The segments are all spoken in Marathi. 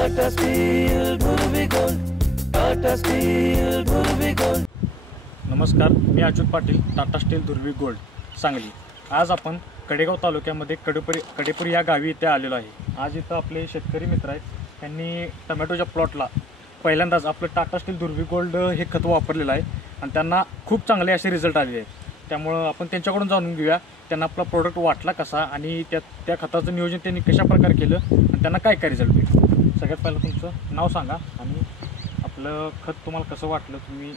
टाटा स्टील ध्रुवी गोल्ड, टाटा स्टील ध्रुवी गोल्ड। नमस्कार, मी अच्युत पाटील, टाटा स्टील ध्रुवी गोल्ड, सांगली। आज आपण कडेगाव तालुक्यामध्ये कडेपूर या गावी इथे आलेलो आहे। आज इथं आपले शेतकरी मित्र आहेत, त्यांनी टोमॅटोच्या प्लॉटला पहिल्यांदाच आपलं टाटा स्टील ध्रुवी गोल्ड हे खत वापरलेलं आहे आणि त्यांना खूप चांगले असे रिझल्ट आलेले आहेत। त्यामुळं आपण त्यांच्याकडून जाणून घेऊया त्यांना आपला प्रोडक्ट वाटला कसा आणि त्या खताचं नियोजन त्यांनी कशा प्रकारे केलं आणि त्यांना काय काय रिझल्ट भेटले। सगळ्यात पहिलं तुमचं नाव सांगा आणि आपलं खत तुम्हाला कसं वाटलं, तुम्ही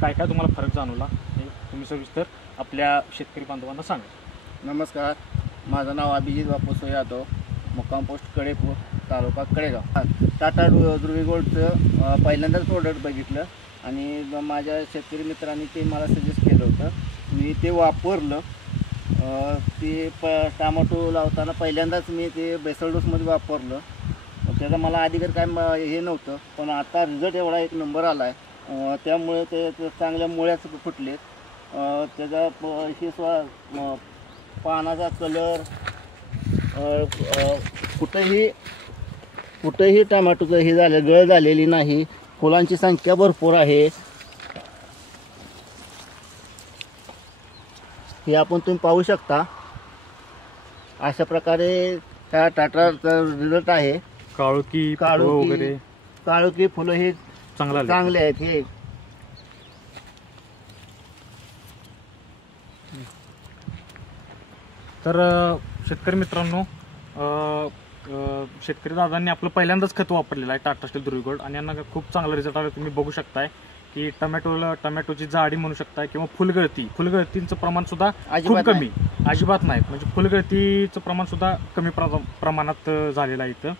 काय काय तुम्हाला फरक जाणवला हे तुम्ही सविस्तर आपल्या शेतकरी बांधवांना सांगा। नमस्कार, माझं नाव अभिजित बापूसो यादव, मुक्काम पोस्ट कडेपूर, तालुका कडेगाव। टाटा ध्रुवी गोल्डचं पहिल्यांदाच प्रोडक्ट बघितलं आणि माझ्या शेतकरी मित्रांनी ते मला सजेस्ट केलं होतं। मी ते वापरलं। ते टमाटो लावताना पहिल्यांदाच मी ते बेसल डोसमध्ये वापरलं। त्याचा मला अधिकार काय हे नव्हतं, पण आता रिझल्ट एवढा एक नंबर आला आहे। त्यामुळे ते चांगल्या मुळ्याच फुटलेत। त्याचा हे पानाचा कलर, कुठेही टमाटोचं हे झालं, गळ झालेली नाही, फुलांची संख्या भरपूर आहे। हे आपण तुम्ही पाहू शकता। अशा प्रकारे ह्या टाटाचा रिझल्ट आहे। काळोखी फुलं हे चांगले आहेत। हे तर शेतकरी मित्रांनो, शेतकरी दादांनी आपलं पहिल्यांदाच खत वापरलेलं आहे टाटा स्टील ध्रुवी गोल्ड आणि यांना खूप चांगला रिझल्ट आला। तुम्ही बघू शकताय की टमॅटोची जाडी म्हणू शकताय किंवा फुलगळतीचं प्रमाण सुद्धा खूप कमी, अजिबात नाही, म्हणजे फुलगळतीचं प्रमाण सुद्धा कमी प्रमाणात झालेलं आहे इथं।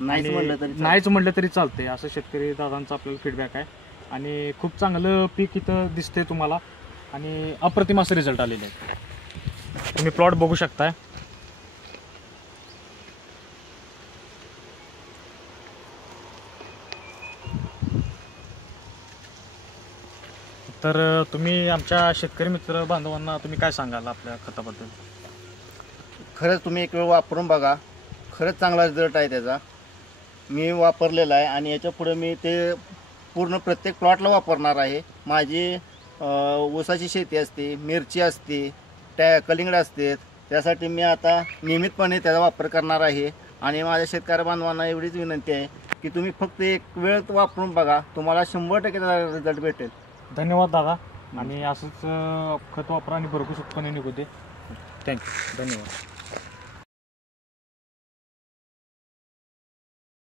नाहीच म्हणलं तरी चालतंय असं शेतकरी दादांचा आपल्याला फीडबॅक आहे आणि खूप चांगलं पीक इथं दिसतंय तुम्हाला आणि अप्रतिम असं रिझल्ट आलेले आहे। तुम्ही प्लॉट बघू शकताय। तर तुम्ही आमच्या शेतकरी मित्र बांधवांना तुम्ही काय सांगाल आपल्या खताबद्दल? खरंच तुम्ही एक वेळ वापरून बघा, खरंच चांगला रिझल्ट आहे त्याचा। मी वापरलेला आहे आणि याच्या पुढे मी ते पूर्ण प्रत्येक प्लॉटला वापरणार आहे। माझी ऊसाची शेती असते, मिरची असते, कलिंगड असते, त्यासाठी मी आता नियमितपणे त्याचा वापर करणार आहे। आणि माझ्या शेतकरी बांधवांना एवढीच विनंती आहे की तुम्ही फक्त एक वेळ वापरून बघा, तुम्हाला 100% त्याचा रिझल्ट भेटेल। धन्यवाद दादा, आणि असंच खत वापरा आणि भरपूर उत्पन्न निघू दे। थँक्यू, धन्यवाद।